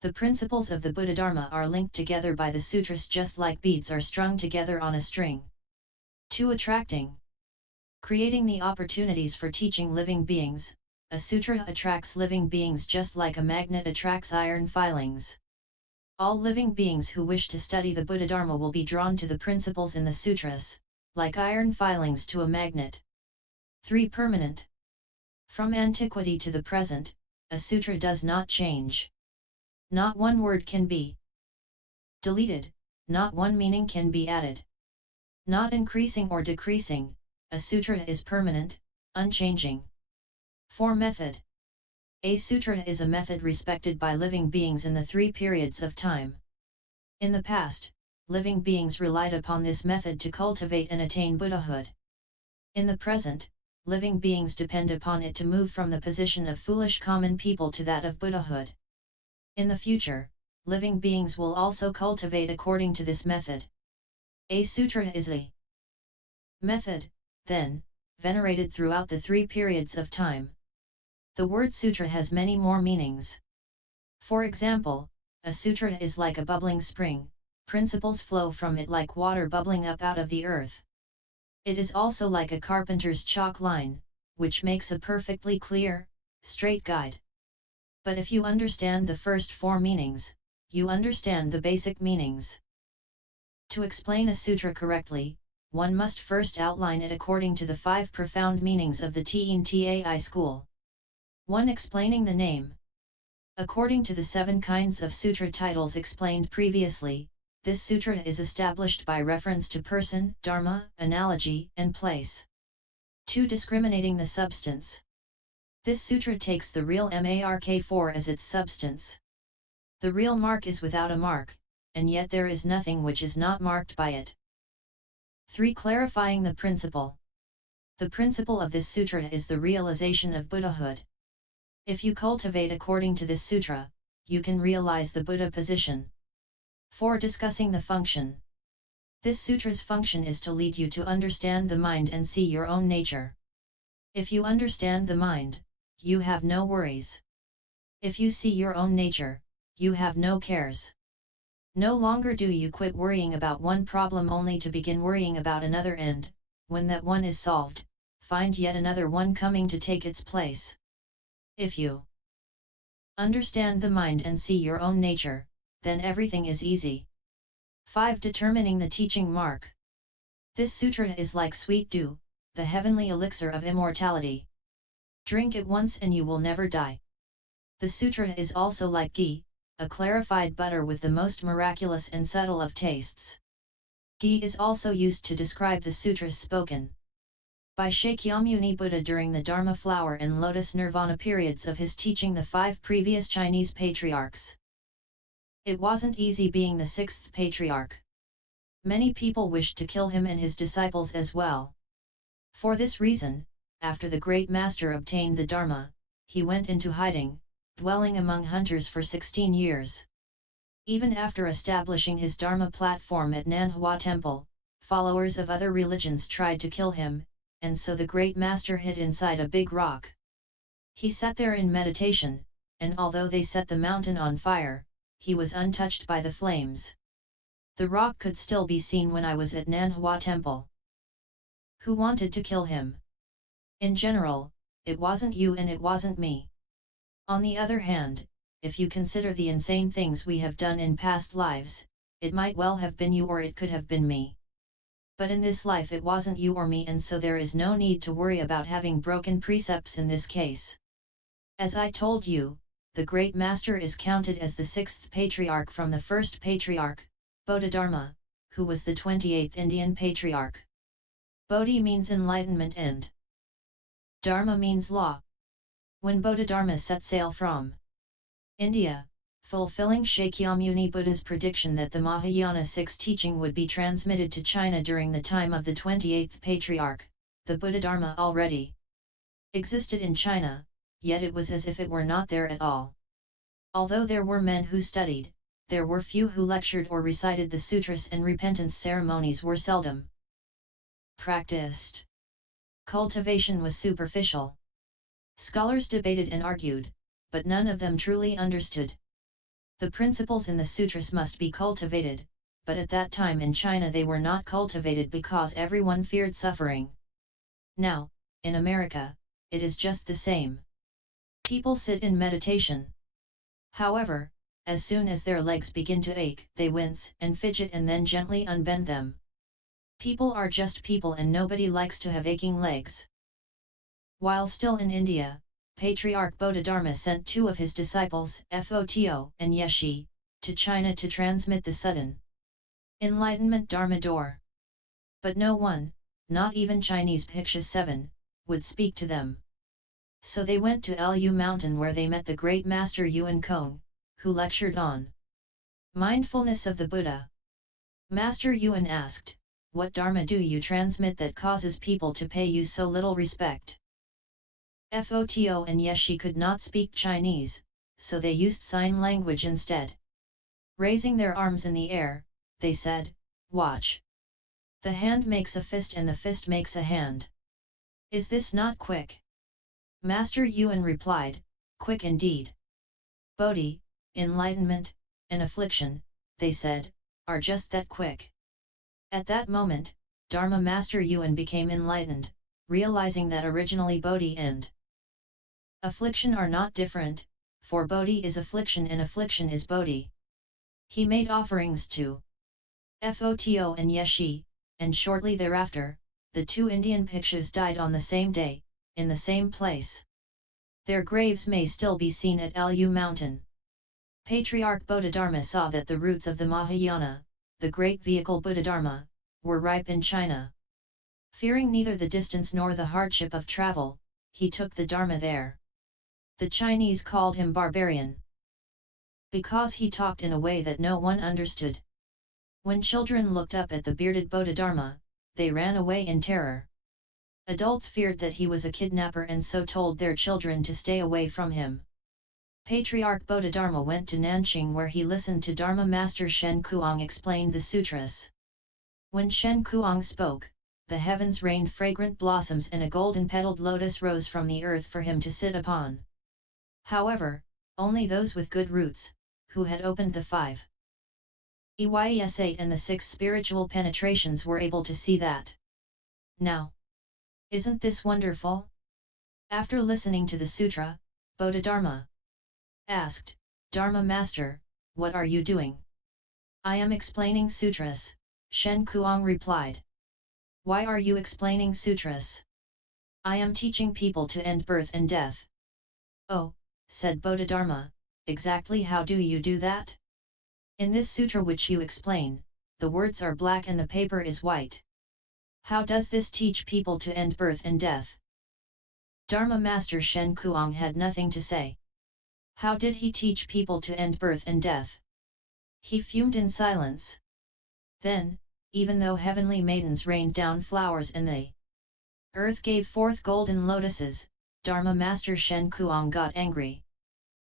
The principles of the Buddha Dharma are linked together by the sutras just like beads are strung together on a string. 2. Attracting. Creating the opportunities for teaching living beings. A sutra attracts living beings just like a magnet attracts iron filings. All living beings who wish to study the Buddha Dharma will be drawn to the principles in the sutras, like iron filings to a magnet. 3. Permanent. From antiquity to the present, a sutra does not change. Not one word can be deleted, not one meaning can be added. Not increasing or decreasing, a sutra is permanent, unchanging. 4. Method. A sutra is a method respected by living beings in the 3 periods of time. In the past, living beings relied upon this method to cultivate and attain Buddhahood. In the present, living beings depend upon it to move from the position of foolish common people to that of Buddhahood. In the future, living beings will also cultivate according to this method. A sutra is a method, then, venerated throughout the 3 periods of time. The word sutra has many more meanings. For example, a sutra is like a bubbling spring, principles flow from it like water bubbling up out of the earth. It is also like a carpenter's chalk line, which makes a perfectly clear, straight guide. But if you understand the first 4 meanings, you understand the basic meanings. To explain a sutra correctly, one must first outline it according to the 5 profound meanings of the T'ai school. 1. Explaining the name. According to the 7 kinds of sutra titles explained previously, this sutra is established by reference to person, dharma, analogy, and place. 2. Discriminating the substance. This sutra takes the Real Mark4 as its substance. The real mark is without a mark, and yet there is nothing which is not marked by it. 3. Clarifying the principle. The principle of this sutra is the realization of Buddhahood. If you cultivate according to this sutra, you can realize the Buddha position. 4. Discussing the function. This sutra's function is to lead you to understand the mind and see your own nature. If you understand the mind, you have no worries. If you see your own nature, you have no cares. No longer do you quit worrying about one problem only to begin worrying about another, and, when that one is solved, find yet another one coming to take its place. If you understand the mind and see your own nature, then everything is easy. 5. Determining the teaching mark. This sutra is like sweet dew, the heavenly elixir of immortality. Drink it once and you will never die. The sutra is also like ghee, a clarified butter with the most miraculous and subtle of tastes. Ghee is also used to describe the sutras spoken by Shakyamuni Buddha during the Dharma flower and lotus nirvana periods of his teaching the 5 previous Chinese patriarchs. It wasn't easy being the 6th patriarch. Many people wished to kill him and his disciples as well. For this reason, after the great master obtained the Dharma, he went into hiding, dwelling among hunters for 16 years. Even after establishing his Dharma platform at Nanhua Temple, followers of other religions tried to kill him, and so the great master hid inside a big rock. He sat there in meditation, and although they set the mountain on fire, he was untouched by the flames. The rock could still be seen when I was at Nanhua Temple. Who wanted to kill him? In general, it wasn't you and it wasn't me. On the other hand, if you consider the insane things we have done in past lives, it might well have been you or it could have been me. But in this life it wasn't you or me, and so there is no need to worry about having broken precepts in this case. As I told you, the great master is counted as the 6th patriarch from the 1st patriarch, Bodhidharma, who was the 28th Indian patriarch. Bodhi means enlightenment and Dharma means law. When Bodhidharma set sail from India, fulfilling Shakyamuni Buddha's prediction that the Mahayana 6 teaching would be transmitted to China during the time of the 28th patriarch, the Buddhidharma already existed in China, yet it was as if it were not there at all. Although there were men who studied, there were few who lectured or recited the sutras, and repentance ceremonies were seldom practiced. Cultivation was superficial. Scholars debated and argued, but none of them truly understood. The principles in the sutras must be cultivated, but at that time in China they were not cultivated because everyone feared suffering. Now, in America, it is just the same. People sit in meditation. However, as soon as their legs begin to ache, they wince and fidget and then gently unbend them. People are just people and nobody likes to have aching legs. While still in India, Patriarch Bodhidharma sent 2 of his disciples, Photo and Yeshi, to China to transmit the sudden enlightenment Dharma door. But no one, not even Chinese PFSx 7, would speak to them. So they went to Lu Mountain where they met the great master Yuan Kong, who lectured on mindfulness of the Buddha. Master Yuan asked, "What Dharma do you transmit that causes people to pay you so little respect?" Photo and Yeshi could not speak Chinese, so they used sign language instead. Raising their arms in the air, they said, "Watch. The hand makes a fist and the fist makes a hand. Is this not quick?" Master Yuan replied, "Quick indeed. Bodhi, enlightenment, and affliction," they said, "are just that quick." At that moment, Dharma Master Yuan became enlightened, realizing that originally Bodhi and affliction are not different, for Bodhi is affliction and affliction is Bodhi. He made offerings to Photo and Yeshi, and shortly thereafter, the 2 Indian PFSs died on the same day, in the same place. Their graves may still be seen at Lu Mountain. Patriarch Bodhidharma saw that the roots of the Mahayana, the great vehicle Buddhadharma, were ripe in China. Fearing neither the distance nor the hardship of travel, he took the Dharma there. The Chinese called him barbarian, because he talked in a way that no one understood. When children looked up at the bearded Bodhidharma, they ran away in terror. Adults feared that he was a kidnapper and so told their children to stay away from him. Patriarch Bodhidharma went to Nanjing where he listened to Dharma Master Shen Kuang explain the sutras. When Shen Kuang spoke, the heavens rained fragrant blossoms and a golden-petaled lotus rose from the earth for him to sit upon. However, only those with good roots, who had opened the 5 EYES 8 and the 6 spiritual penetrations were able to see that. Now, isn't this wonderful? After listening to the sutra, Bodhidharma asked, "Dharma Master, what are you doing?" "I am explaining sutras," Shen Kuang replied. "Why are you explaining sutras?" "I am teaching people to end birth and death." "Oh," said Bodhidharma, "exactly how do you do that?" "In this sutra which you explain, the words are black and the paper is white. How does this teach people to end birth and death?" Dharma Master Shen Kuang had nothing to say. How did he teach people to end birth and death? He fumed in silence. Then, even though heavenly maidens rained down flowers and the earth gave forth golden lotuses, Dharma Master Shen Kuang got angry.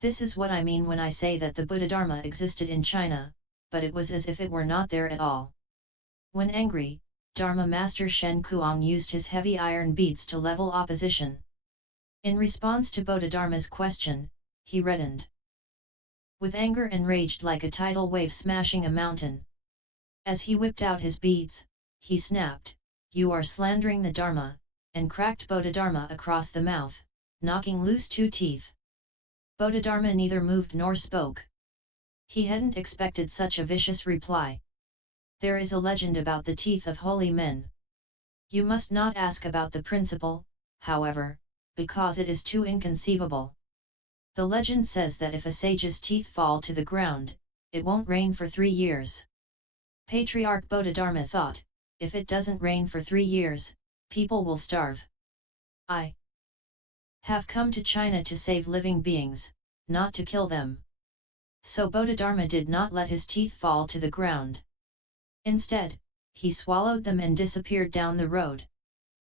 This is what I mean when I say that the Buddhadharma existed in China, but it was as if it were not there at all. When angry, Dharma Master Shen Kuang used his heavy iron beads to level opposition. In response to Bodhidharma's question, he reddened with anger and raged like a tidal wave smashing a mountain. As he whipped out his beads, he snapped, "You are slandering the Dharma," and cracked Bodhidharma across the mouth, knocking loose 2 teeth. Bodhidharma neither moved nor spoke. He hadn't expected such a vicious reply. There is a legend about the teeth of holy men. You must not ask about the principle, however, because it is too inconceivable. The legend says that if a sage's teeth fall to the ground, it won't rain for 3 years. Patriarch Bodhidharma thought, if it doesn't rain for 3 years, people will starve. I have come to China to save living beings, not to kill them. So Bodhidharma did not let his teeth fall to the ground. Instead, he swallowed them and disappeared down the road.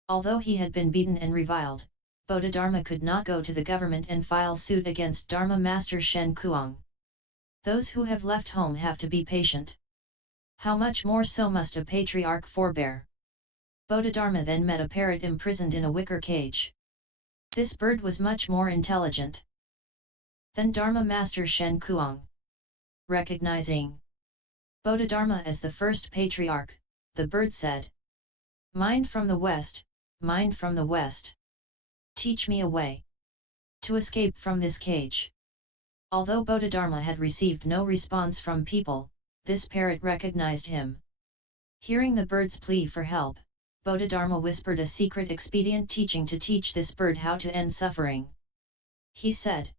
Although he had been beaten and reviled, Bodhidharma could not go to the government and file suit against Dharma Master Shen Kuang. Those who have left home have to be patient. How much more so must a patriarch forbear? Bodhidharma then met a parrot imprisoned in a wicker cage. This bird was much more intelligent than Dharma Master Shen Kuang. recognizing Bodhidharma as the first patriarch, the bird said, "Mind from the west, mind from the west. Teach me a way to escape from this cage." Although Bodhidharma had received no response from people, this parrot recognized him. Hearing the bird's plea for help, Bodhidharma whispered a secret expedient teaching to teach this bird how to end suffering. He said,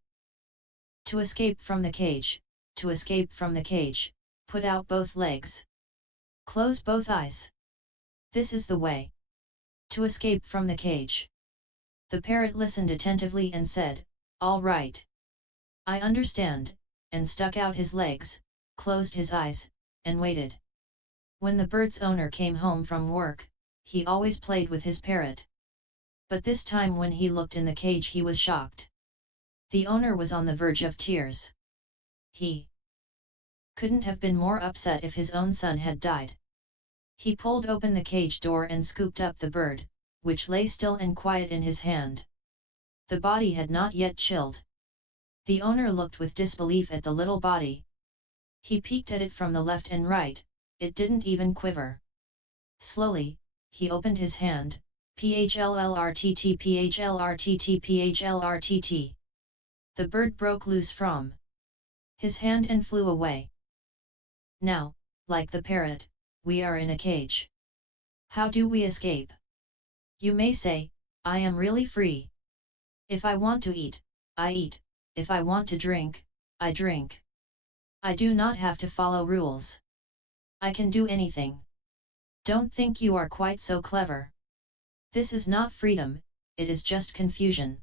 "To escape from the cage, to escape from the cage, put out both legs. Close both eyes. This is the way to escape from the cage." The parrot listened attentively and said, "All right. I understand," and stuck out his legs, closed his eyes, and waited. When the bird's owner came home from work, he always played with his parrot. But this time when he looked in the cage he was shocked. The owner was on the verge of tears. He couldn't have been more upset if his own son had died. He pulled open the cage door and scooped up the bird, which lay still and quiet in his hand. The body had not yet chilled. The owner looked with disbelief at the little body. He peeked at it from the left and right, it didn't even quiver. Slowly, he opened his hand, PHLLRTT PHLRTT PHLRTT. The bird broke loose from his hand and flew away. Now, like the parrot, we are in a cage. How do we escape? You may say, "I am really free. If I want to eat, I eat, if I want to drink, I drink. I do not have to follow rules. I can do anything." Don't think you are quite so clever. This is not freedom, it is just confusion.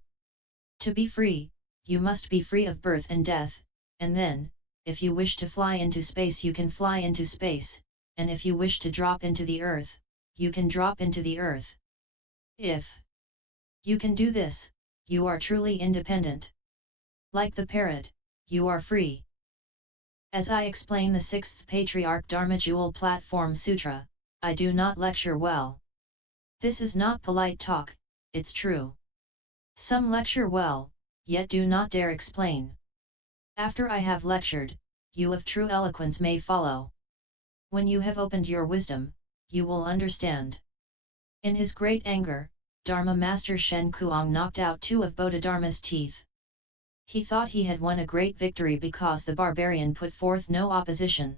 To be free, you must be free of birth and death, and then, if you wish to fly into space you can fly into space, and if you wish to drop into the earth, you can drop into the earth. If you can do this, you are truly independent. Like the parrot, you are free. As I explain the sixth patriarch Dharma Jewel Platform Sutra, I do not lecture well. This is not polite talk, it's true. Some lecture well, yet do not dare explain. After I have lectured, you of true eloquence may follow. When you have opened your wisdom, you will understand. In his great anger, Dharma Master Shen Kuang knocked out 2 of Bodhidharma's teeth. He thought he had won a great victory because the barbarian put forth no opposition.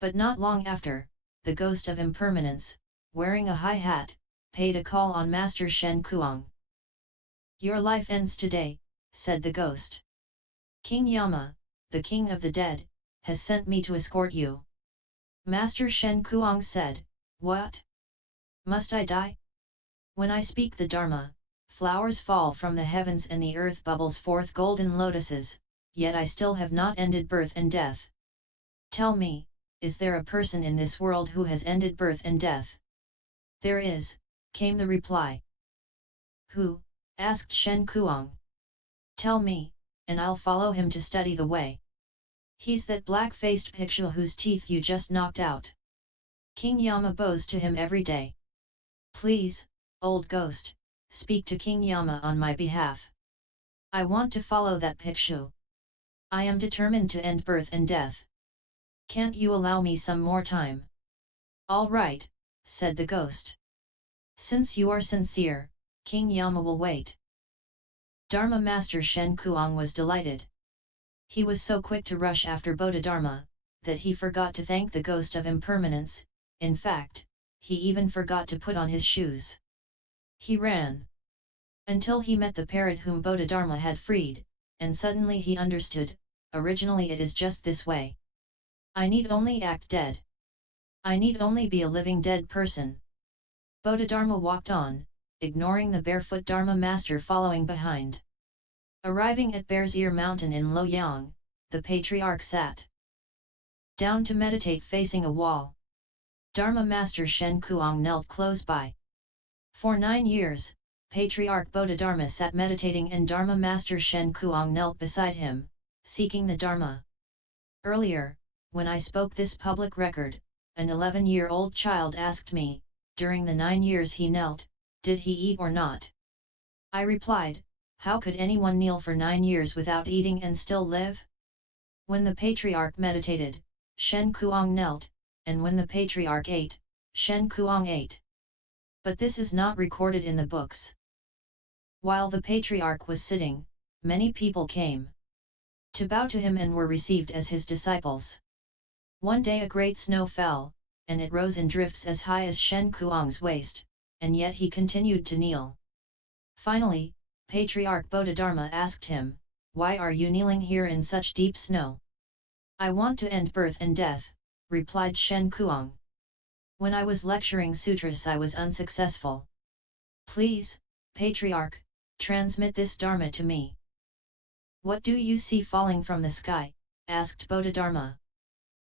But not long after, the ghost of impermanence, wearing a high hat, paid a call on Master Shen Kuang. "Your life ends today," said the ghost. "King Yama, the king of the dead, has sent me to escort you." Master Shen Kuang said, "What? Must I die? When I speak the Dharma, flowers fall from the heavens and the earth bubbles forth golden lotuses, yet I still have not ended birth and death. Tell me, is there a person in this world who has ended birth and death?" "There is," came the reply. "Who?" asked Shen Kuang. "Tell me, and I'll follow him to study the way." "He's that black-faced Bhikshu whose teeth you just knocked out. King Yama bows to him every day. Please, old ghost, speak to King Yama on my behalf. I want to follow that Bhikshu. I am determined to end birth and death. Can't you allow me some more time?" "All right," said the ghost. "Since you are sincere, King Yama will wait." Dharma Master Shen Kuang was delighted. He was so quick to rush after Bodhidharma, that he forgot to thank the ghost of impermanence. In fact, he even forgot to put on his shoes. He ran until he met the parrot whom Bodhidharma had freed, and suddenly he understood, originally it is just this way. I need only act dead. I need only be a living dead person. Bodhidharma walked on, ignoring the barefoot Dharma master following behind. Arriving at Bear's Ear Mountain in Loyang, the patriarch sat down to meditate facing a wall. Dharma master Shen Kuang knelt close by. For 9 years, Patriarch Bodhidharma sat meditating and Dharma master Shen Kuang knelt beside him, seeking the Dharma. Earlier, when I spoke this public record, an 11-year-old child asked me, during the 9 years he knelt, did he eat or not? I replied, how could anyone kneel for 9 years without eating and still live? When the patriarch meditated, Shen Kuang knelt, and when the patriarch ate, Shen Kuang ate. But this is not recorded in the books. While the patriarch was sitting, many people came to bow to him and were received as his disciples. One day a great snow fell, and it rose in drifts as high as Shen Kuang's waist, and yet he continued to kneel. Finally, Patriarch Bodhidharma asked him, "Why are you kneeling here in such deep snow?" "I want to end birth and death," replied Shen Kuang. "When I was lecturing sutras I was unsuccessful. Please, Patriarch, transmit this Dharma to me." "What do you see falling from the sky?" asked Bodhidharma.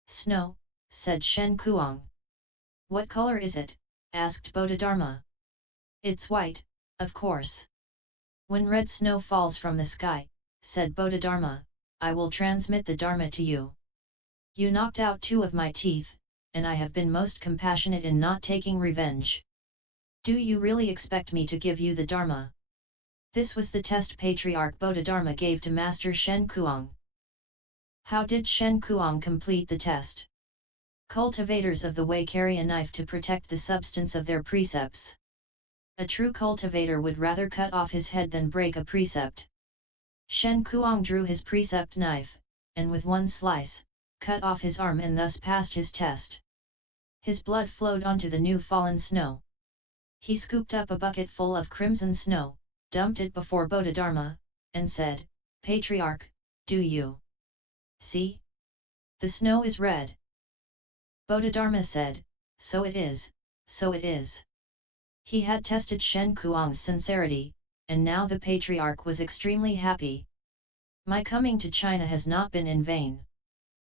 "Snow," said Shen Kuang. "What color is it?" asked Bodhidharma. "It's white, of course." "When red snow falls from the sky," said Bodhidharma, "I will transmit the Dharma to you. You knocked out 2 of my teeth, and I have been most compassionate in not taking revenge. Do you really expect me to give you the Dharma?" This was the test Patriarch Bodhidharma gave to Master Shen Kuang. How did Shen Kuang complete the test? Cultivators of the way carry a knife to protect the substance of their precepts. A true cultivator would rather cut off his head than break a precept. Shen Kuang drew his precept knife, and with one slice, cut off his arm and thus passed his test. His blood flowed onto the new fallen snow. He scooped up a bucket full of crimson snow, dumped it before Bodhidharma, and said, "Patriarch, do you see? The snow is red." Bodhidharma said, "So it is, so it is." He had tested Shen Kuang's sincerity, and now the patriarch was extremely happy. "My coming to China has not been in vain.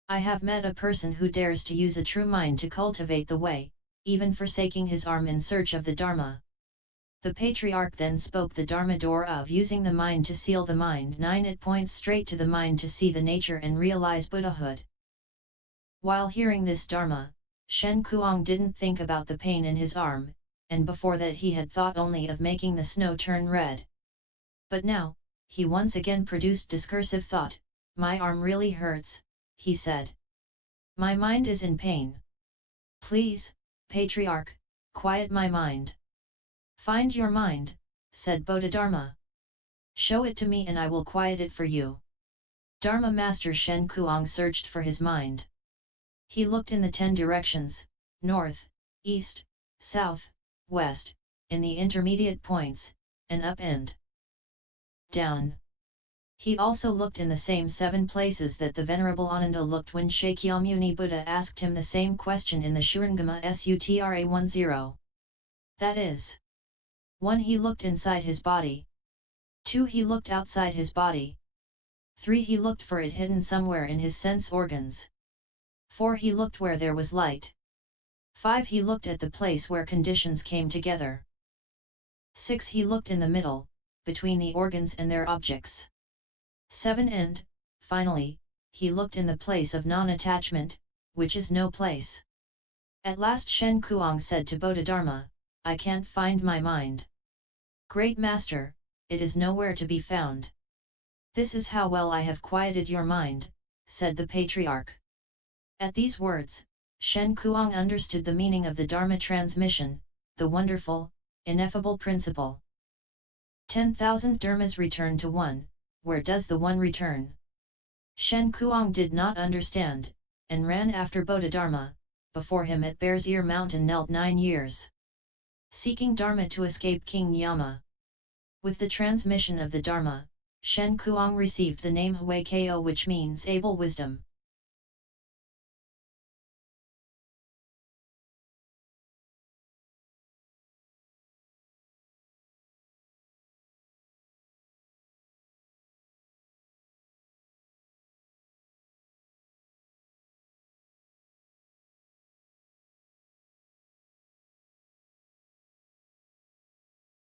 I have met a person who dares to use a true mind to cultivate the way, even forsaking his arm in search of the Dharma." The patriarch then spoke the Dharma door of using the mind to seal the mind. 9. It points straight to the mind to see the nature and realize Buddhahood. While hearing this Dharma, Shen Kuang didn't think about the pain in his arm, and before that he had thought only of making the snow turn red. But now, he once again produced discursive thought. "My arm really hurts," he said. "My mind is in pain. Please, Patriarch, quiet my mind." "Find your mind," said Bodhidharma. "Show it to me and I will quiet it for you." Dharma Master Shen Kuang searched for his mind. He looked in the 10 directions, north, east, south, west, in the intermediate points, and up and down. He also looked in the same 7 places that the Venerable Ananda looked when Shakyamuni Buddha asked him the same question in the Shurangama Sutra 10. That is, 1. He looked inside his body. 2. He looked outside his body. 3. He looked for it hidden somewhere in his sense organs. 4. He looked where there was light. 5. He looked at the place where conditions came together. 6. He looked in the middle, between the organs and their objects. 7. And, finally, he looked in the place of non-attachment, which is no place. At last Shen Kuang said to Bodhidharma, "I can't find my mind." "Great Master, it is nowhere to be found." "This is how well I have quieted your mind," said the patriarch. At these words, Shen Kuang understood the meaning of the Dharma transmission, the wonderful, ineffable principle. 10,000 dharmas return to one, where does the one return? Shen Kuang did not understand, and ran after Bodhidharma. Before him at Bear's Ear Mountain knelt 9 years, seeking Dharma to escape King Yama. With the transmission of the Dharma, Shen Kuang received the name Huai Ko, which means able wisdom.